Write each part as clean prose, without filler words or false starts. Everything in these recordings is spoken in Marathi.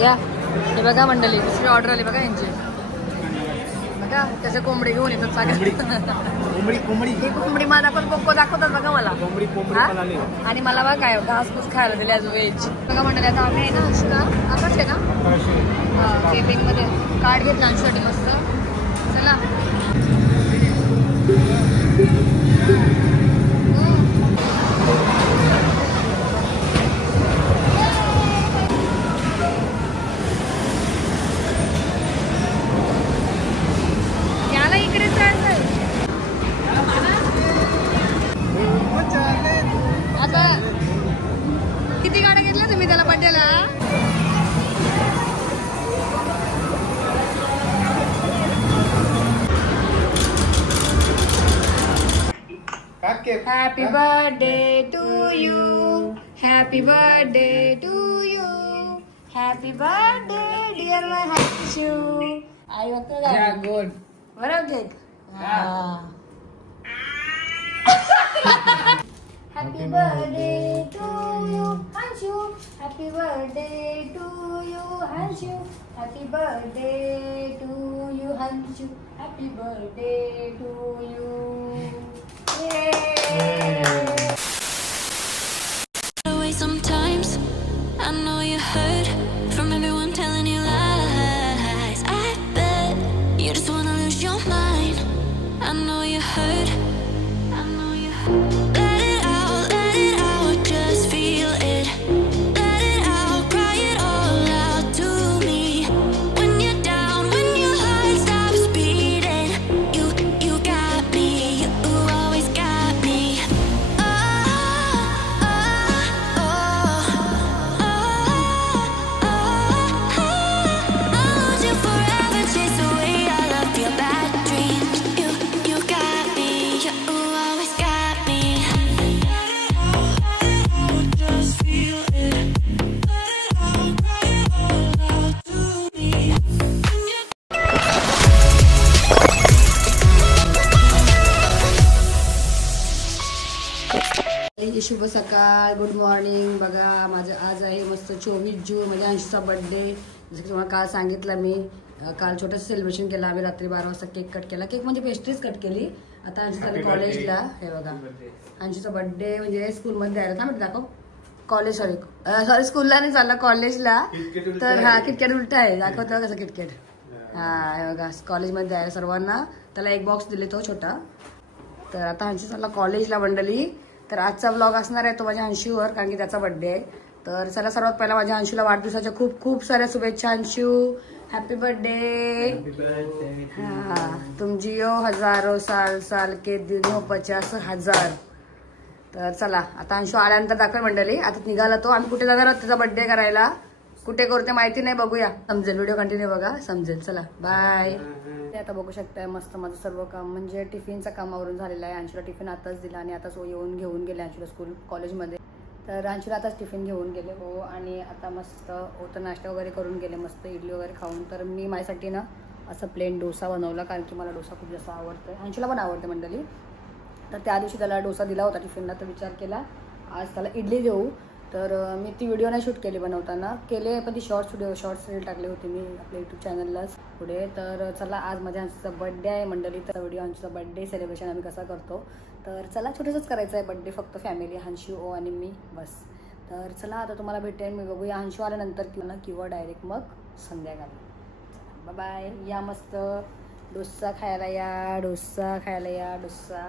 घ्या. हे बघा मंडळी दुसरी ऑर्डर आली बघा यांची. बघा त्याचे कोंबडी घेऊन येतात सगळ्या. कोंबडी मला पण कोको दाखवतात बघा मला. आणि मला बघा काय घासपूस खायला दिली आज व्हेज. बघा मंडळी आता आम्ही आहे ना अंशुला आकाशले ना केपिंग मध्ये कार्ड घेतला अंशुसाठी मस्त. चला किती गाड्या घेतल्या तुम्ही त्याला बड्डेला? Happy birthday to you, happy birthday to you, happy birthday dear my Hashu. आई बघतो गुड बरं cake. Happy birthday to you, Hanshu. Happy birthday to you, Hanshu. Happy birthday to you, Hanshu. Happy birthday to you. Yay! Sometimes I know you heard from everyone telling you lies. I bet you just wanna lose your mind. I know you heard. I know you heard. शुभ सकाळ, गुड मॉर्निंग. बघा माझं आज आहे मस्त 24 जून म्हणजे अंशूचा बर्थडे. जसं की तुम्हाला काल सांगितलं मी काल छोटंसं सेलिब्रेशन केलं आम्ही. रात्री 12 वाजता केक कट केला. केक म्हणजे पेस्ट्रीज कट केली. आता अंशू चालू कॉलेजला. हे बघा अंशूचा बर्थडे म्हणजे स्कूलमध्ये द्यायला ना दाखव. कॉलेज सॉरी स्कूलला नाही चालला कॉलेजला. तर हा किटकॅट उलटा आहे दाखवतो कसं किटकॅट. हा हे बघा कॉलेजमध्ये द्यायला सर्वांना. त्याला एक बॉक्स दिले तो छोटा. तर आता अंशू चालला कॉलेजला मंडळी. तर आजचा व्लॉग असणार आहे तो माझ्या अंशूवर कारण की त्याचा बर्थडे आहे. तर चला सर्वात पहिला माझ्या अंशूला वाढदिवसाच्या खूप खूप साऱ्या शुभेच्छा. Anshu happy birthday. हा तुम जियो हजारो साल साल के दिन हो 50,000. तर चला आता अंशू आल्यानंतर दाखल मंडळी. आता निघाला तो. आम्ही कुठे जाणार आहोत त्याचा बर्थडे करायला. कुठे करते माहिती नाही बघूया समजेल. व्हिडिओ कंटिन्यू बघा समजेल. चला बाय. आता बघू शकताय मस्त माझं सर्व काम म्हणजे टिफिनचं कामावरून झालेलं आहे. अंशूला टिफिन आताच दिला आणि आताच येऊन घेऊन गेले अंशूला स्कूल कॉलेजमध्ये. तर अंशूला आताच टिफिन घेऊन गेले हो. आणि आता मस्त होतं नाश्ता वगैरे करून गेले मस्त इडली वगैरे खाऊन. तर मी माझ्यासाठी ना असं प्लेन डोसा बनवला कारण की मला डोसा खूप जास्त आवडतं. अंशूला पण आवडते मंडळी. तर त्या दिवशी त्याला डोसा दिला होता टिफिनला. तर विचार केला आज त्याला इडली देऊ. तर मी ती व्हिडिओ नाही शूट केली बनवताना केले पण ती शॉर्ट्स रील टाकली होती मी आपल्या यूट्यूब चॅनललाच पुढे. तर चला आज माझ्या अंशूचा बर्थडे आहे मंडळी. तर व्हिडिओ अंशूचा बर्थडे सेलिब्रेशन आम्ही कसं करतो. तर चला छोटंसंच करायचं आहे बर्थडे फक्त फॅमिली अंशू ओ आणि मी बस. तर चला आता तुम्हाला भेटेल मी बघूया अंशू आल्यानंतर किंवा डायरेक्ट मग संध्याकाळी. बाय. या मस्त डोसा खायला या. डोसा खायला या. डोसा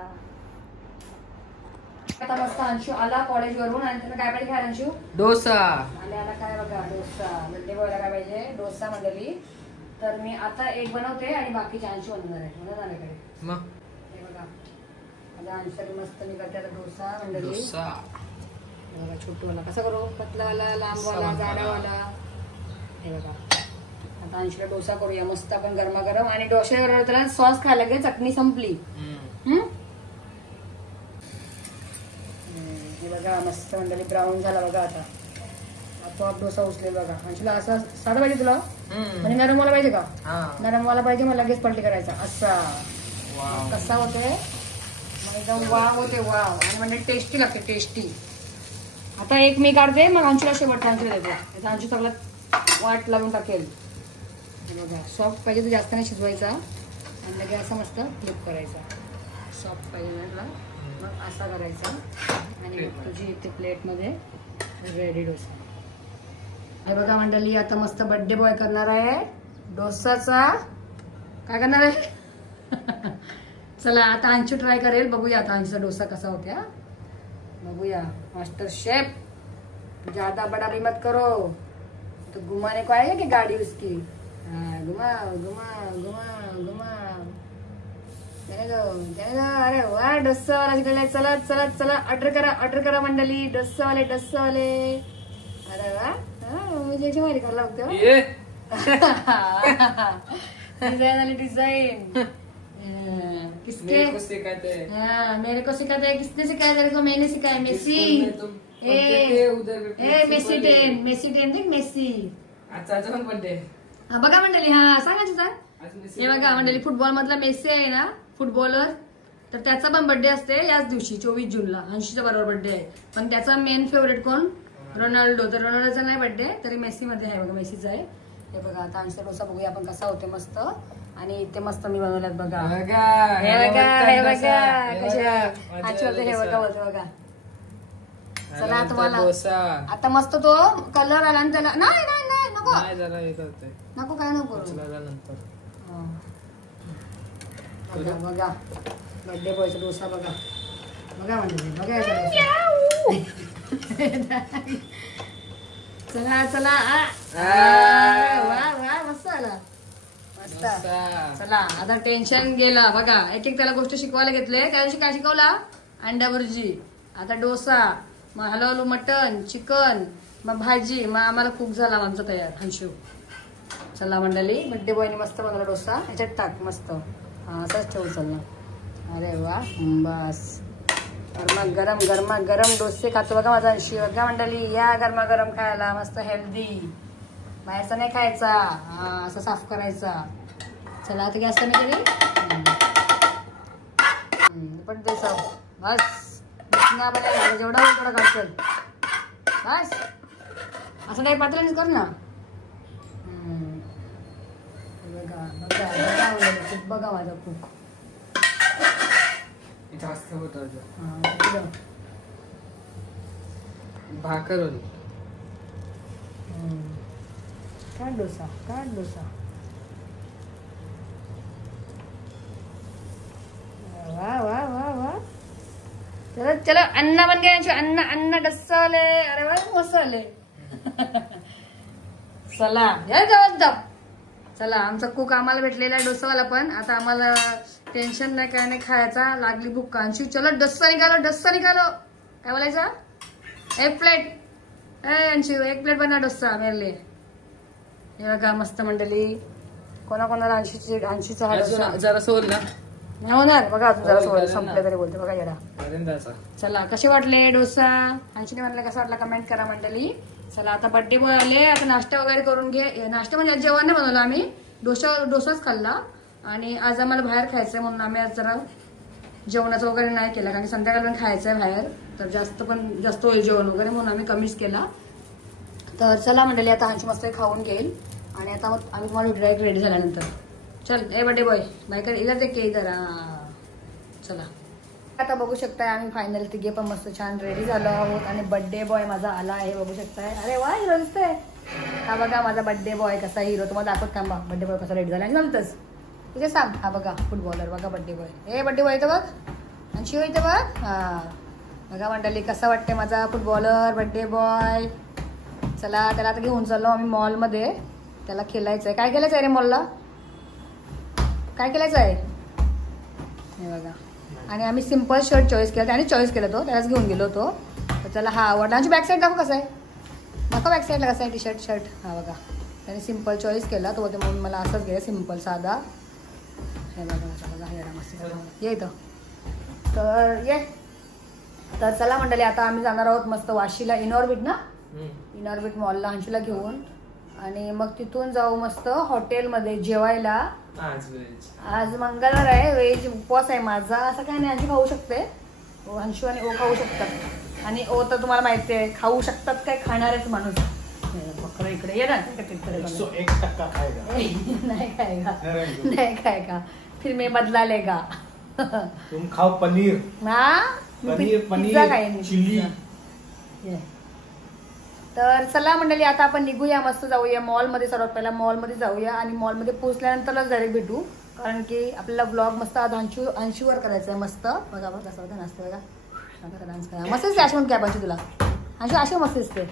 आता मस्त अंशू आला कॉलेजवरून आणि त्याला काय पाहिजे खायला अंशू? डोसा. आणि आला काय बघा डोसा. बर्थडे बॉयला काय पाहिजे? डोसा मंडळी. तर मी आता एक बनवते आणि बाकीचे अंशू बनवणार आहे. म्हणून आल्याकडे मग हे बघा माझ्या अंशूसाठी मस्त मी करते आता डोसा मंडळी. डोसा बघा छोटूवाला कसा करू? पतलावाला, लांबवाला, जाडावाला. हे बघा आता अंशूला डोसा करूया मस्त आपण गरमागरम. आणि डोश्याबरोबर त्याला सॉस खायला घे. चटणी संपली. बघा मस्त मंडळी ब्राऊन झाला बघा. आता आपोआप डोसा उचले बघा. अंशूला असा साधा पाहिजे तुला म्हणजे नरमवाला पाहिजे का? नरमवाला पाहिजे मला लगेच पलटी करायचा असा. कसा होते एकदम वाव होते वाव. आणि म्हणजे टेस्टी लागते टेस्टी. आता एक मी काढते मग अंशूला शेवटचा अंशूला देते. अंशू सगळं वाट लावून टाकेल. बघा सॉफ्ट पाहिजे तर जास्त नाही शिजवायचा आणि लगे असं मस्त फ्लिप करायचा. सॉफ्ट पाहिजे ना मग असा करायचा आणि मग तुझी इथे प्लेटमध्ये रेडी डोसा. हे बघा मंडळी आता मस्त बर्थडे बॉय करणार आहे डोसाचा. काय करणार आहे चला आता अंशू ट्राय करेल. बघूया आता अंशूचा डोसा कसा होता बघूया. मास्टर शेफ ज्यादा बड़ा भी मत करो तो घुमाने को आएगा कि गाड़ी उसकी. हाँ घुमाओ घुमाओ घुमाओ घुमाओ. अरे वाह डोसा वाला निकललाय. चला चला चला ऑर्डर करा मंडळी. डोसा वाले. अरे वा मुझे मारी करायला लागतो. डिजाइन किसके मेरे को सिखाते हैं. किसने सिखाया तेरे को? मैंने सिखाया. मेसी मेसी देख मेसी. बघा मंडळी. हा सांगायचं सर हे बघा मंडळी फुटबॉल मधला मेसी आहे ना फुटबॉलर. तर त्याचा पण बर्थडे असते याच दिवशी 24 जूनला. 80च्या बरोबर बर्थडे आहे. पण त्याचा मेन फेवरेट कोण? रोनाल्डो. तर रोनाल्डोचा नाही बर्थडे तरी मेसी मध्ये आहे बघा. मेसीचा आहे. हे बघा आता अंशचा डोसा बघूया आपण कसा होते मस्त. आणि इथे मस्त मी बनवल्यात बघा. हे बघा कशा आजची होते. हे बघा होते बघा. चला तुम्हाला आता मस्त तो कलर आला आणि त्याला नाही नाही नाही नको नको काय नको बघा बघा बर्थडे बॉयचा डोसा बघा. बघा म्हणजे बघा चला चला. वा वा मस्त आला मस्त. चला आता टेन्शन गेलं बघा. एक एक त्याला गोष्ट शिकवायला घेतले. त्या दिवशी काय शिकवला? अंडा भुर्जी. आता डोसा. मग हलू मटन चिकन मग भाजी. मग आम्हाला खूप झाला आमचा तयार हंशू. चला मंडळी बर्थडे बॉयने मस्त बनवला डोसा. ह्याच्यात टाक मस्त. हा असंच ठेवू चल ना. अरे वा बस गरमा गरम डोसे खातो बघा माझा अंशी. बघा मंडळी या गरमा गरम खायला मस्त हेल्दी. बाहेरचा नाही खायचा. हा असं साफ करायचा. चला आता गॅस कमी केली पण ते साफ बस. जेवढा होईल तेवढा काढचल बस. असं काही पातळीच कर ना. बघा बघा बघा बघा माझा खूप जास्त होत भाकर. काढ डोसा काढ डोसा. वाह वाह वाह वाह. चलो चलो अन्न बन गया. अन्न अन्न डस्सा आले. अरे वा मस्त आले. चला या जवळ. चला आमचा कुक आम्हाला भेटलेला आहे डोसावाला. पण आता आम्हाला टेन्शन नाही काय नाही खायचा. लागली भूक. अंशू चलो डस्सा निकालो डस्सा निकालो. काय बोलायचा? एक प्लेट. अंशू एक प्लेट बना डोसा मेरे लिए. हे बघा मस्त मंडळी. कोणाकोणाला अंशीचा हा डोसा जरा सोल ना नाही होणार. बघा अजून जरा सोल संपले तरी बोलते बघा जरा. चला कसे वाटले डोसा? अंशीने म्हणलं कसा वाटला कमेंट करा मंडळी. चला आता बर्थडे बॉय आले. आता नाश्ता वगैरे करून घे. नाश्ता म्हणजे जेवण नाही बनवलं आम्ही. डोसाच खाल्ला. आणि आज आम्हाला बाहेर खायचंय म्हणून आम्ही आज जरा जेवणाचं वगैरे नाही केलं. कारण की संध्याकाळी पण खायचंय बाहेर. तर जास्त होईल जेवण वगैरे म्हणून आम्ही कमीच केला. तर चला मंडळी आता अंशू मस्त खाऊन घेईल. आणि आता मग आम्ही तुम्हाला डायरेक्ट रेडी झाल्यानंतर. चल ए बर्थडे बॉय बाय कर. इधर देख के इधर. चला आता बघू शकताय आम्ही फायनल तिघे पण मस्त छान रेडी झालो आहोत. आणि बर्थडे बॉय माझा आला आहे बघू शकताय. अरे वा हिरो दिसतोय. हा बघा माझा बर्थडे बॉय कसा हिरो. तुम्हाला दाखवत थांबा बर्थडे बॉय कसा रेडी झाला. आणि नंतरच तिथे सांग. हा बघा फुटबॉलर बघा बर्थडे बॉय. ए बर्थडे बॉय इथं बघ. आणि शिव इथं बघ. हा बघा मंडळी कसा वाटते माझा फुटबॉलर बर्थडे बॉय. चला त्याला आता घेऊन चाललो आम्ही मॉलमध्ये. त्याला खेळायचंय. काय खेळायचं आहे रे मॉलला? काय केलायचं आहे हे बघा. आणि आम्ही सिंपल शर्ट चॉईस केला. त्याने चॉईस केला तो. त्यालाच घेऊन गेलो होतो. तर त्याला हा आवडला. आणि बॅक साईड दाखव कसं आहे. दाखव बॅक साईडला कसं आहे शर्ट. हा बघा त्याने सिंपल चॉईस केला. तो म्हणून मला असंच घे सिंपल साधा. हे बघा बघा हे मस्त ये इथं. तर ये. तर चला मंडळी आता आम्ही जाणार आहोत मस्त वाशीला. इनऑर्बिट ना इनऑर्बिट मॉलला अंशूला घेऊन. आणि मग तिथून जाऊ मस्त हॉटेलमध्ये जेवायला. आज मंगळवार आहे. व्हेज उपवास आहे माझा. असं काही नाही. अंशू खाऊ शकते. अंशू आणि ओ खाऊ शकतात. आणि ओ तर तुम्हाला माहिती आहे खाऊ शकतात काय खाणारच माणूस. बकरा इकडे ये ना. 101% खाएगा. नाही खाएगा, नाही खाएगा, फिर मैं बदला लेगा. तुम खाओ पनीर. पनीर चिली. तर चला मंडळी, आता आपण निघूया, मस्त जाऊया मॉलमध्ये. सर्वात पहिला मॉलमध्ये जाऊया आणि मॉलमध्ये पोहोचल्यानंतरच डायरेक्ट भेटू, कारण की आपल्याला ब्लॉग मस्त आज अंशूवर करायचा आहे. मस्त बघा बघा कसं होतं, नाचते बघा, डान्स करा. मस्त दिसते अशी, म्हणून काय पाहिजे तुला अंशू, अशी मस्त दिसते.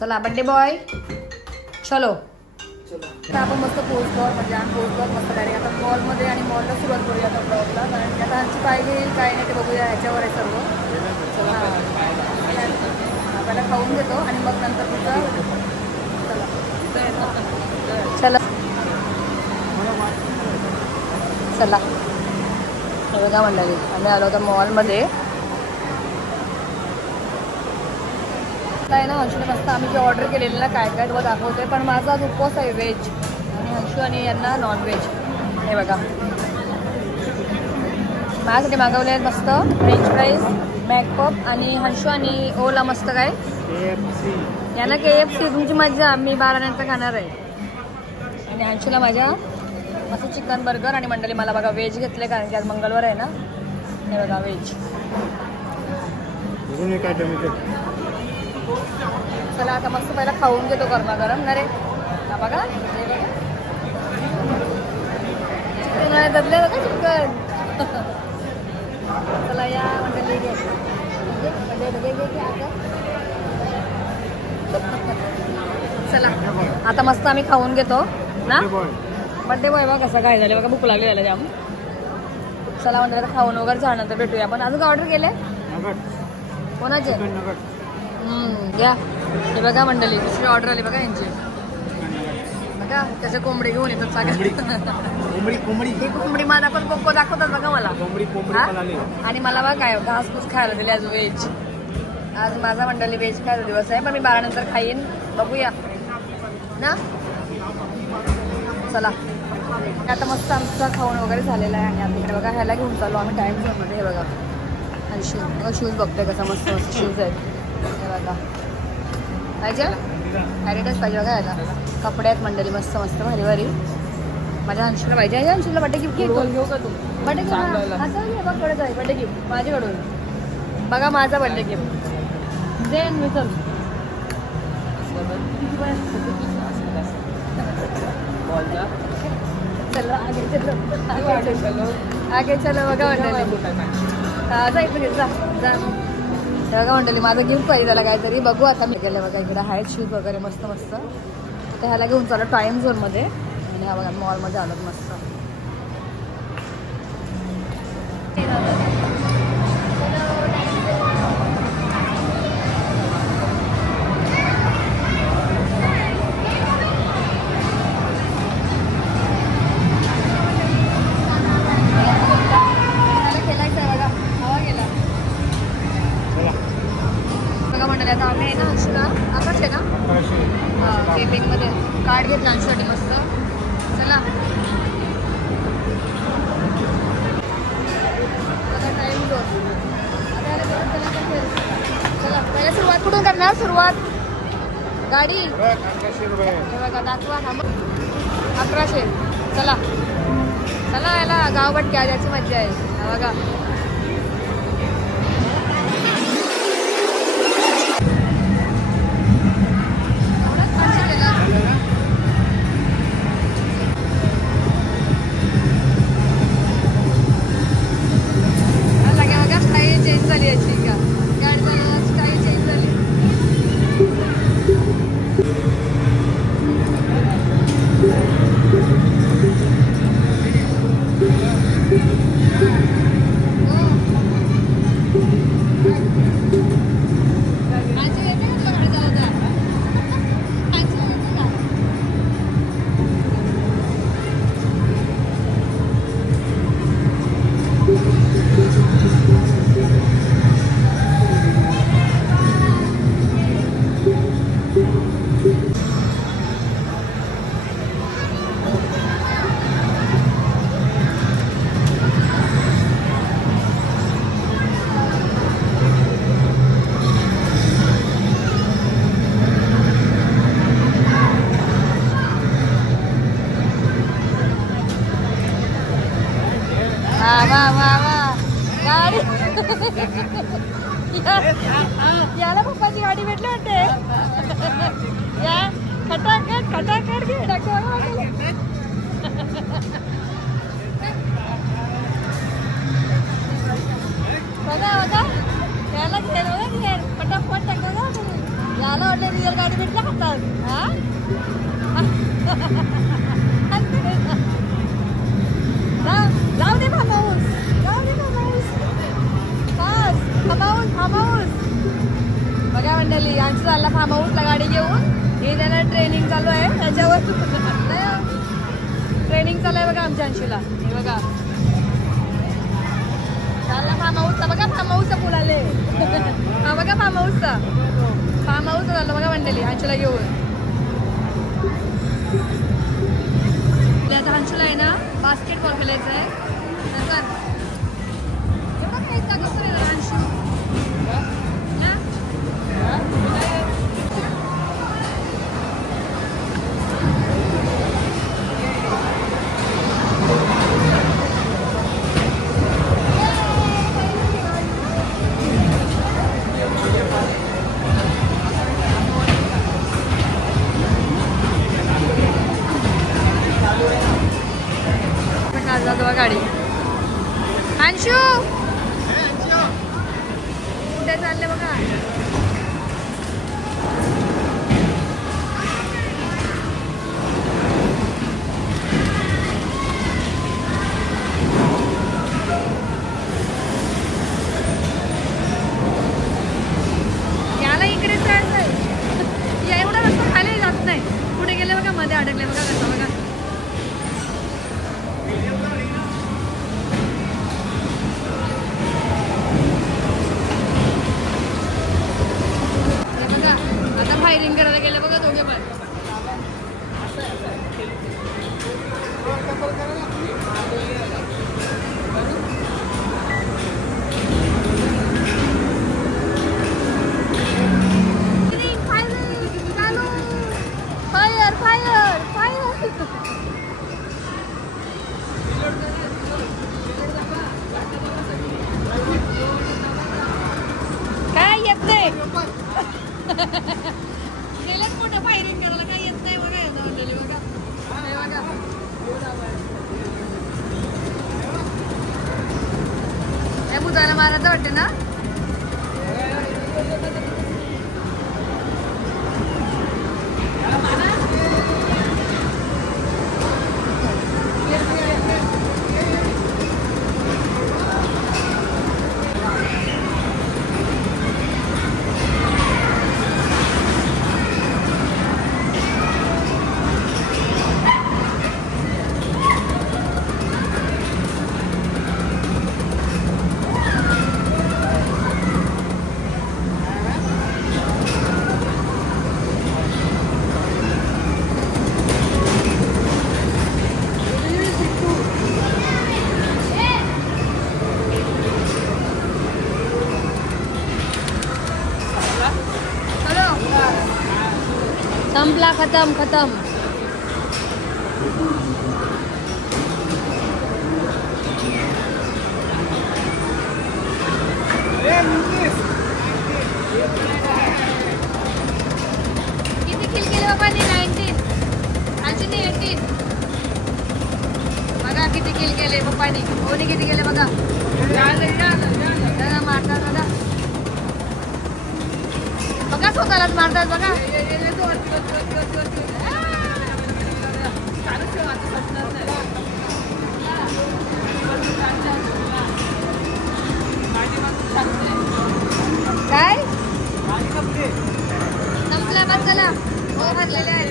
चला बड्डे बॉय, चलो. आता आपण मस्त पोहोचलो, म्हणजे आम्ही पोहोचलो मस्त डायरेक्ट आता मॉलमध्ये, आणि मॉलला सुरुवात करूया आता ब्लॉगला, कारण की आता आमची काय घेईल काय नाही ते बघूया, ह्याच्यावर आहे सर्व. पहिला खाऊन घेतो आणि मग नंतर तुझं. चला चला बघा मंडळी, आम्ही आलो होतो मॉलमध्ये. काय ना अंशूने मस्त आम्ही जे ऑर्डर केलेलं ना काय काय तो दाखवतोय, पण माझा आज उपवास आहे व्हेज, आणि अंशू आणि यांना नॉनव्हेज. हे बघा माझ्यासाठी मागवले आहेत मस्त फ्रेंच फ्राईज, मॅकपॉप, आणि हंशू आणि ओला मस्त काय यांना KFC. तुमची मजा, मी 12 नंतर खाणार आहे. आणि अंशूला माझ्या मस्त चिकन बर्गर, आणि मंडळी मला बघा व्हेज घेतले, कारण की आज मंगळवार आहे ना. हे बघा व्हेज. चला आता मस्त पहिला खाऊन घेतो गरमागरम. ना रे बघा चिकन दबले बघा चिकन. चला या मंडळी, चला आता मस्त आम्ही खाऊन घेतो ना. बड्डे बॉय बघा कसं काय झालं बघा, भूक लागली त्याला जाम. चला म्हणजे आता खाऊन वगैरे झाल्यानंतर भेटूया. आपण अजून ऑर्डर केले कोणाचे? घ्या हे बघा मंडळी, दुसरी ऑर्डर आली बघा यांची. बघा त्याचे कोंबडी घेऊन येतात सगळे. कोंबडी मला पण कोको दाखवतात बघा मला. आणि मला बघा काय घासपूस खायला दिली आज व्हेज. आज माझा मंडळी व्हेज खायचा दिवस आहे, पण मी 12 नंतर खाईन, बघूया ना. चला आता मस्त आमचा खाऊन वगैरे झालेला आहे, आणि आता इकडे बघा ह्याला घेऊन चालू आम्ही टाइम झोनमध्ये. हे बघा आणि शूज बघतोय कसा मस्त मस्त शूज आहेत. हे बघा पाहिजे, ॲडिडास पाहिजे बघा ह्याला. कपडे आहेत मंडळी मस्त मस्त भारी भारी. माझ्या अंशूला पाहिजे. अंशूला बड्डे गिफ्ट घेऊ का तू? बड्डे गिफ्ट बघ कडे आहे बड्डे गिफ्ट माझ्याकडून. बघा माझा बड्डे गिफ्ट देन मी. चल चलो आगे चलो, आगे चलो. बघा मंडळी जा इकडे जा जा. बघा मंडळी माझं गिफ्ट पाहिजे त्याला काहीतरी, बघू आता. मी गेलं बघा इकडे आहेत शूज वगैरे मस्त मस्त. तर ह्याला घेऊन चालू टाइम झोनमध्ये, आणि हा बघा मॉलमध्ये आलो मस्त. आता आम्ही आहे ना अंशूला आकाश आहे ना केपिंगमध्ये कार्ड घेतला अंशूसाठी मस्त. चला आता टाईम घेऊ. चला पहिल्या सुरुवात कुठून करणार? सुरुवात गाडी हे बघा दाखवा. 1100. चला चला याला गावभट घ्या, त्याची मज्जा आहे. बघा वा वा वा गाडी याला पप्पाची गाडी भेटली वाटते या खटाखट खटाखट घे बघा बघा याला घेर बघा घेर पटापट टाकतो ना याला वाटलं रिअल गाडी भेटल्या हातात हा जाऊ दे फार्महाऊस जाऊ दे फार्महाऊस बस फार्महाऊस बघा मंडळी यांचं चाललं फार्महाऊसला गाडी घेऊन हे त्याला ट्रेनिंग चालू आहे त्याच्यावर ट्रेनिंग चालू आहे बघा आमच्या अंशीला हे बघा चालला फार्महाऊसचा बघा फार्महाऊसचा पूल आले हा बघा फार्महाऊसचा झालं बघा मंडळी अंशीला घेऊन आता अंशूला आहे ना बास्केटबॉल खेळायचं आहे नंतर एवढं काही जागच नाही ना अंशू गाडी अंशू कुठे चालले बघा याला इकडे चढलंय या एवढा रस्ता खाली जात नाही पुढे गेले बघा मध्ये अडकले बघा कसं बघा फायरिंग करायला गेले बघा दोघे पण फायर फायर फायर काय येत नाही गेलेच मोठं फायरिंग करायला काय येत नाही बघा येतं वाटलेली बघा बघा या भूताला मारायचं वाटते ना संपला खतम खतम किती किल केले बाबा 19 अंशनी 18 बघा किती किल केले पप्पानी कोणी किती केले बघा मारतात बघा बघा स्वतःलाच मारतात बघा काय संपला बस चला हो भरलेले आहे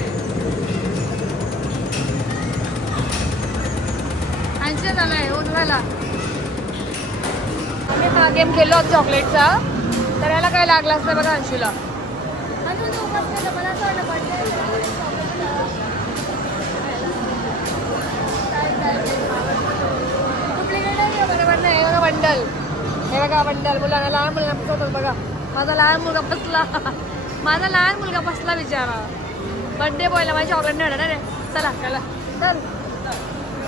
80 झालाय हो झाला आम्ही हा गेम खेळलो चॉकलेटचा तर याला काय लागला असतं बघा अंशूला मला असं वाटलं बरोबर नाही बघा बंडल हे बघा बंडल मुलांना लहान मुलांना फसवतात बघा माझा लहान मुलगा फसला बिचारा बर्थडे बॉयला माझी चॉकलेट नाही भेटणार रे चला चला चल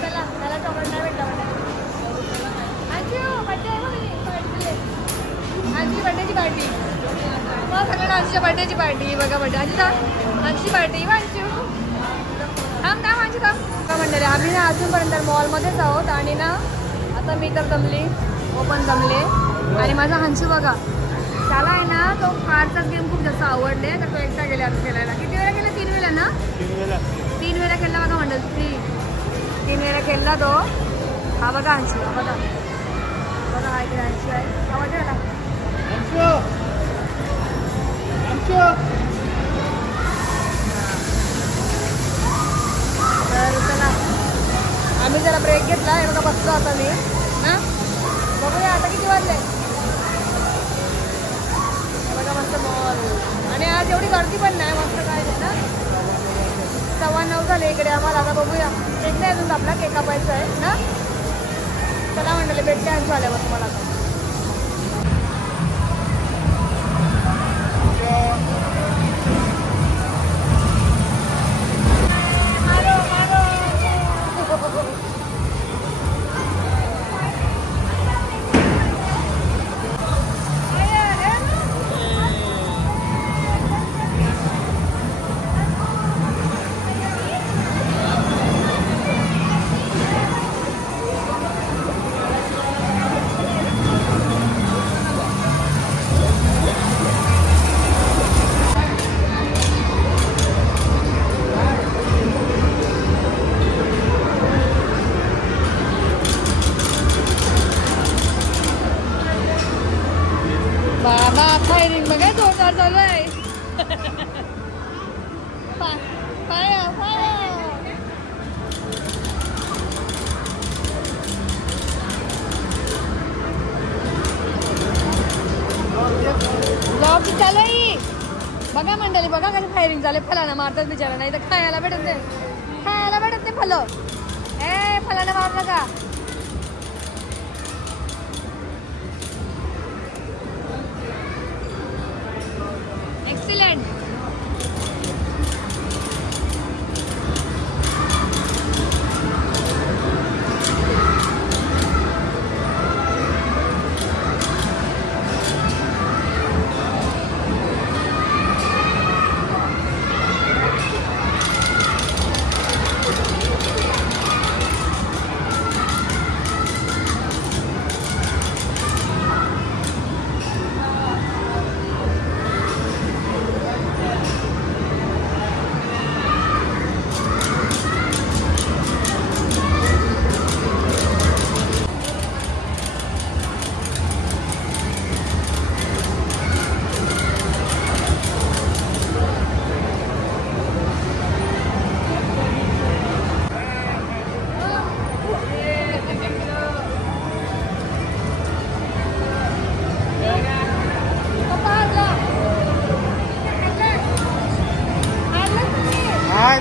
चला त्याला चॉकलेट नाही भेटला आजची बर्थडेची पार्टी मग सगळ्यांना आजच्या बर्थडेची पार्टी बघा बर्थडे आजची पार्टी वांचू थांब वांचू थांब का म्हणले आम्ही ना अजूनपर्यंत मॉलमध्येच आहोत आणि ना आता मी तर जमली हो पण जमले आणि माझा हंशू बघा त्याला आहे ना तो कारचाच गेम खूप जास्त आवडले तर तो एकटा गेला खेळायला किती वेळा केला 3 वेळा ना 3 वेळा खेळला बघा म्हणलं 3 वेळा खेळला तो हा बघा हंशू हा बघा बघा हा इकडे हंशू आहे आवाज आहे ना तर चला आम्ही जरा ब्रेक घेतला हे बघा बसलो आता मी ना बघूया आता किती वाजले बघा मस्त मॉल आणि आज एवढी गर्दी पण नाही मस्त काय ना 9:15 झाले इकडे आम्हाला आता बघूया केक नाही अजून आपला केक कापायचा आहे ना चला म्हणले भेटते आणखी आल्यावर तुम्हाला आता बाबा फायरिंग बघा जोरदार चालू आहे ब्लॉग चालू आहे बघा मंडळी बघा कसं फायरिंग चालू फलाना मारतात बिचारा नाही तर खायला भेटत नाही फलं ए फलाना मारू नका एक्सिलेंट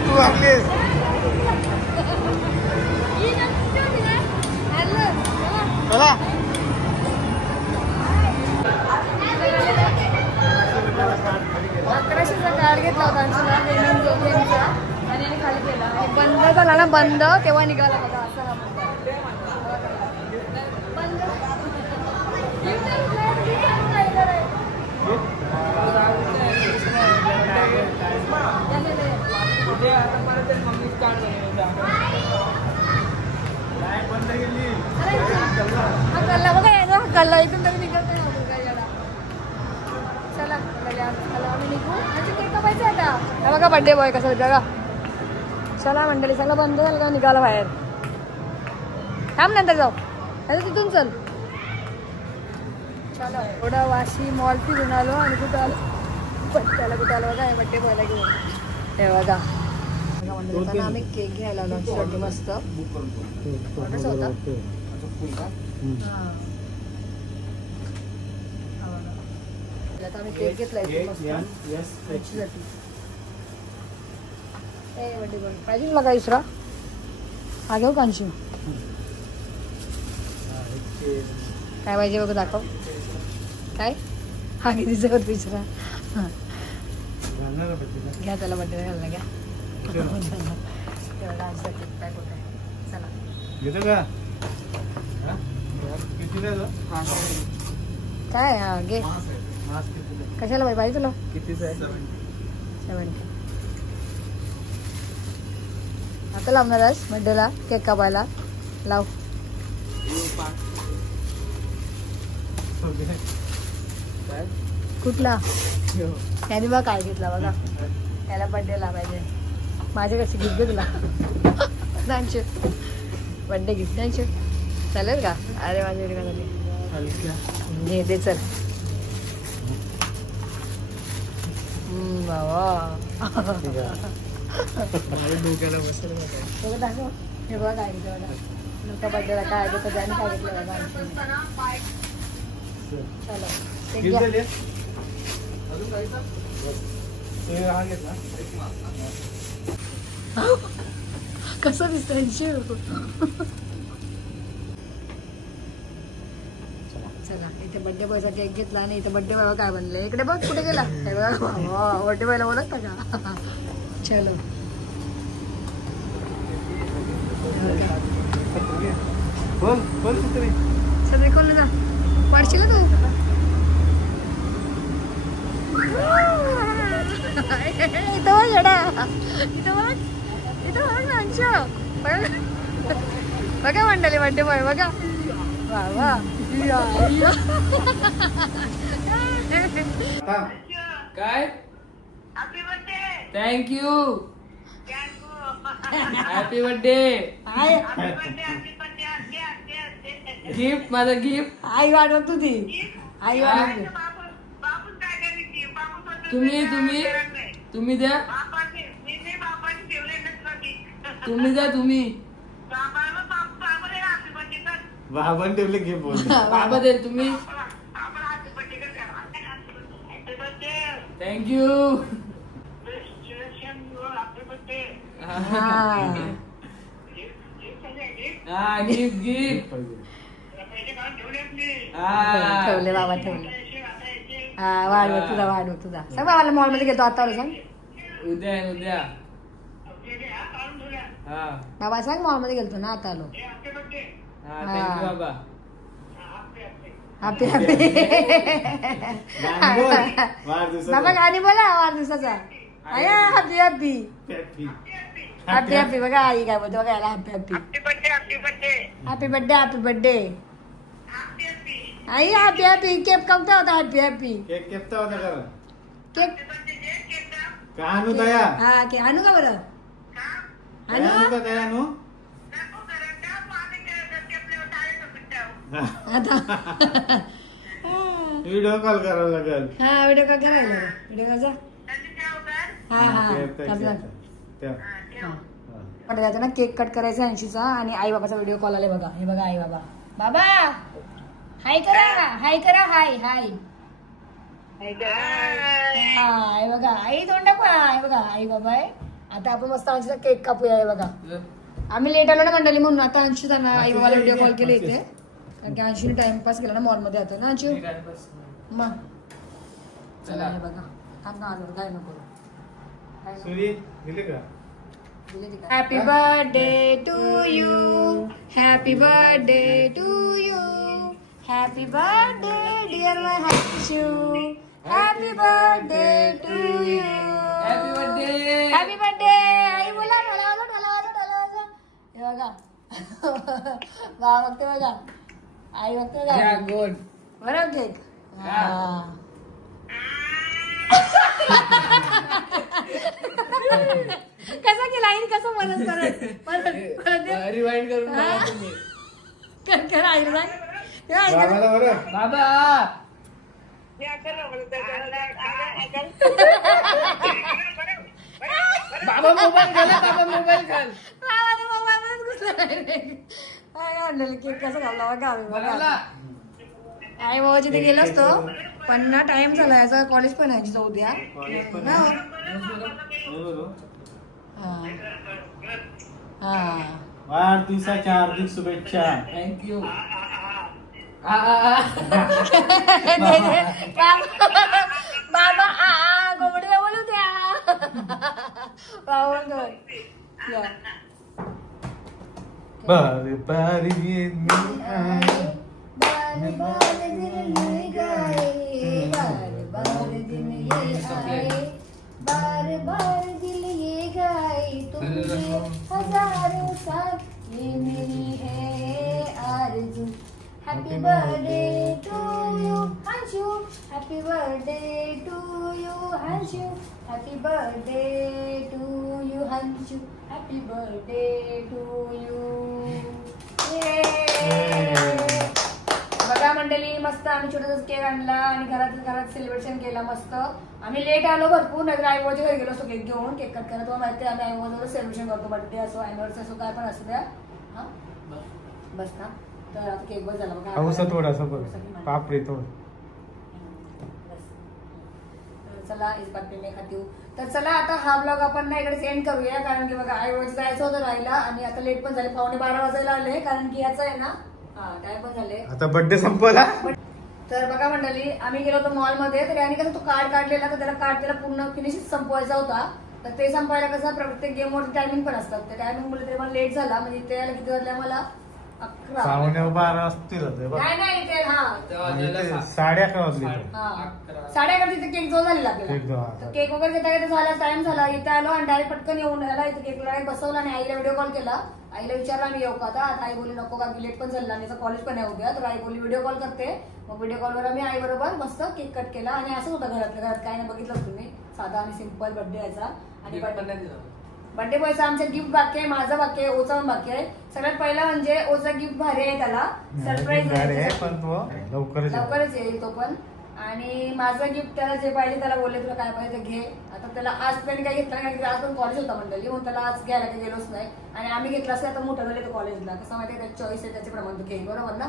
तू आपलीस चला अकराशेचा कार्ड घेतला होता आणि खाली केला बंद झाला ना बंद तेव्हा निघाला बघा असं बंद कल्ला बघा यायचा कल्ला इथून तरी निघत नाही चला आम्ही निघू आणि केक कापायचं आता बघा बर्थडे बॉय कसं बघा चला मंडळी सगळं बंद झालं का निघाला बाहेर थांब नंतर जाऊ आता तिथून चल चला थोडा वाशी मॉल फिरून आलो आणि कुठं आलो पट्ट्याला कुठं आलो बघा बड्डे बॉयला घेऊन हे बघा आम्ही केक घ्यायला आलो आमच्यासाठी मस्त कसं होता आता आम्ही केक घेतलाय पाहिजे तुला काय दुसरा हा घेऊ कांशी काय पाहिजे बघ दाखव काय हा कितीचा होत विचारा घ्या त्याला बड्डे घालला घ्या तेवढा आमचा केक पॅक होत आहे चला घेतो का काय हा घे कशाला पाहिजे तुला कितीच आहे 70 आता लावणार आहेस बर्थडेला केक कापायला लाव कुठला त्याने बघ काय घेतला बघा त्याला बर्थडेला पाहिजे माझे कशी गिफ्ट घे तुला थँक्यू बर्थडे गिफ्ट थँक्यू चालेल का अरे माझी व्हिडिओ झाली घे दे चल बाबा डोक्याला बसेल दाखव हे बघा काय घेतलं बघा तुमच्या बर्थडेला काय घेतलं त्याने काय घेतलं बघा चलो कसं दिसतंय चला इथे बर्थडे बॉयचा केक घेतला आणि इथे बर्थडे बॉय काय बनले इकडे बघ कुठे गेला हे बघा बर्थडे बॉयला बोलत का चलो सगळे कोण जा पाडशील तू इथं बघ येडा इथं बघ अंश बघा मंडळी बर्थडे बॉय बघा वा वा काय थँक्यू हॅपी बर्थडे गिफ्ट माझं गिफ्ट आई वाढवत तुझी आई वाढवत तुम्ही द्या तुम्ही बाबांनी ठेवले घे बोल बाबा दे तुम्ही थँक्यू गिफ्ट ठेवले बाबा ठेवले हा वाढव तुझा सांग बाबाला मॉल मध्ये गेलो आता सांग उद्या बाबा सांग मॉल मध्ये गेलतो ना आता आलो थँक्यू बाबा हॅपी बाबा गाणी बोला वाढदिवसाचा हॅपी हॅपी हॅपी हॅपी बघा आई काय बोलते बघा याला हॅपी हॅपी हॅपी बर्थडे आई हॅपी हॅपी केक कापता होता हॅपी हॅपी केक केपता होता करा केक का आणू दया हा के आणू का बरं आणू का दया आणू आता व्हिडिओ कॉल करावा लागेल हा व्हिडिओ कॉल करायला व्हिडिओ कॉलचा हा ना केक कट करायचा 80चा आणि आई बाबाचा व्हिडिओ कॉल आले बघा हे बघा आई बाबा बाबा हाय करा हाय हाय हाय बघा आई तोंड दाखवा आहे बघा आई बाबा आहे आता आपण मस्त 80चा केक कापूया आहे बघा आम्ही लेट आलो ना मंडळी म्हणून आता 80 जण आई बाबाला व्हिडिओ कॉल केले इथे कारण की 80 टाइमपास केला ना मॉल मध्ये जातो ना 80 मग चला हे बघा थांब ना काय नको सुरी दिले का Happy birthday to you. Happy birthday to you. Happy birthday dear my Hanshu. Happy birthday to you. Happy birthday. Happy birthday. आई बोला ढला. हे बघा. वा बघते बघा. आई बघते बघा. गुड. बरं केक. कसा केला आई कसं परत रिवाइंड करून बघा तुम्ही कर आईला बाबा बाबा मोबाईल घाल केक कसं घालला बघा आई बाबा जिथे गेलो असतो पण ना टाइम झाला याचा कॉलेज पण आहे जिथं उद्या वाढदिवसाच्या हार्दिक शुभेच्छा थँक्यू बाबा गोबडीला बोलू द्या बारी बारी बार बार दिल ये गाए, बार बार दिन ये आए, बार बार दिल ये गाए, तुझे हजारों साल ये मेरी है आरज़ू। हैप्पी बर्थडे टू यू हंशू, हैप्पी बर्थडे टू यू हंशू, हैप्पी बर्थडे टू यू हंशू, हैप्पी बर्थडे टू यू। बघा मंडळी, मस्त आम्ही छोटासा केक आणला आणि घरात सेलिब्रेशन केला मस्त. आम्ही लेट आलो भरपूर, नाहीतर आईबाच्या घरी गेलो असतो केक घेऊन, केक कट करायला. तुम्हाला माहिती आहे आम्ही आईबाजवळ सेलिब्रेशन करतो, बर्थडे असो अॅनिव्हर्सरी असो काय पण असू द्या. हा बस ना. तर आता केक बस झाला बघा. थोडासा पापडी थोडं. चला इस बात पे मैं खाती हूँ. तर चला आता हा ब्लॉग आपण ना इकडे एंड करूया, कारण की बघा आईबाच्या जायचं होतं राहायला आणि आता लेट पण झाले, 11:15 वाजायला आले, कारण की याचं आहे ना टाइम पण झाले, आता बर्थडे संपला. तर बघा मंडळी, आम्ही गेलो होतो मॉल मध्ये. तर याने कसं तो कार्ड काढलेला, तर त्याला पूर्ण फिनिश संपवायचा होता. तर ते संपायला कसं प्रत्येक गेम वर टायमिंग पण असतात, त्या टायमिंग मुळे ते मला लेट झाला. म्हणजे इथे यायला किती वाजले मला 11 12 असतील. नाही इथे हा 11:30 वाजले. 11:30 तिथे केक जो झालेला आपल्याला. तर केक वगैरे घेता झाला, टाइम झाला, इथे आलो आणि डायरेक्ट पटकन येऊन आला. इथे केक बसवला आणि आईला व्हिडिओ कॉल केला. आईला विचारला मी येऊ का आता. आई बोलली नको का की लेट पण झाला आणि कॉलेज पण आहे उद्या. तर आई बोलली व्हिडिओ कॉल करते. मग व्हिडिओ कॉलवर आम्ही आई बरोबर मस्त केक कट केला आणि असंच होतं घरातल्या घरात. काय नाही बघितलं तुम्ही, साधा आणि सिंपल बर्थडे याचा. आणि बर्थडे बॉयचा आमच्या गिफ्ट बाकी आहे, माझं बाकी आहे, ओचा पण बाकी आहे. सगळ्यात पहिला म्हणजे ओचा गिफ्ट भारी आहे, त्याला सरप्राईज लवकरच येईल तो पण. आणि माझं गिफ्ट त्याला जे पाहिजे त्याला बोलले तुला काय पाहिजे घे. आता त्याला आज त्यांनी काय घेतलं नाही, आज पण कॉलेज होता मंडळी, म्हणून त्याला आज घ्यायला काही गेलोच नाही. आणि आम्ही घेतला असं आता मोठं झालं तो कॉलेजला, कसं माहिती त्याची चॉईस आहे त्याचे प्रमाण घे, बरोबर ना.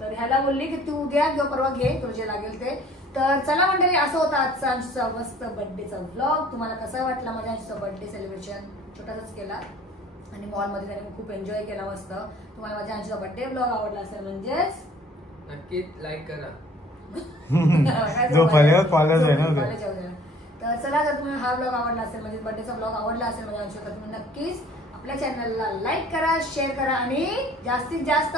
तर ह्याला बोलली की तू उद्या किंवा परवा घे तुला जे लागेल ते. तर चला मंडळी, असं होतं आजचा आमचा मस्त बर्थडेचा व्लॉग. तुम्हाला कसा वाटला माझ्या आजचा बर्थडे सेलिब्रेशन? छोटासाच केला आणि मॉलमध्ये त्याने खूप एन्जॉय केला मस्त. तुम्हाला माझ्या आजचा बर्थडे व्लॉग आवडला असेल म्हणजेच नक्की लाईक करा. कॉलेज आहे ना. तर चला, जर तुम्हाला हा ब्लॉग आवडला असेल म्हणजे बर्थडेचा ब्लॉग आवडला असेल माझ्या अंशू, तर तुम्ही नक्कीच आपल्या चॅनलला लाईक करा, शेअर करा आणि जास्तीत जास्त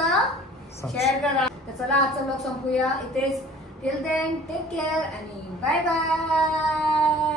शेअर करा. तर चला आजचा ब्लॉग संपूया इथेच. टिल देन टेक केअर आणि बाय बाय.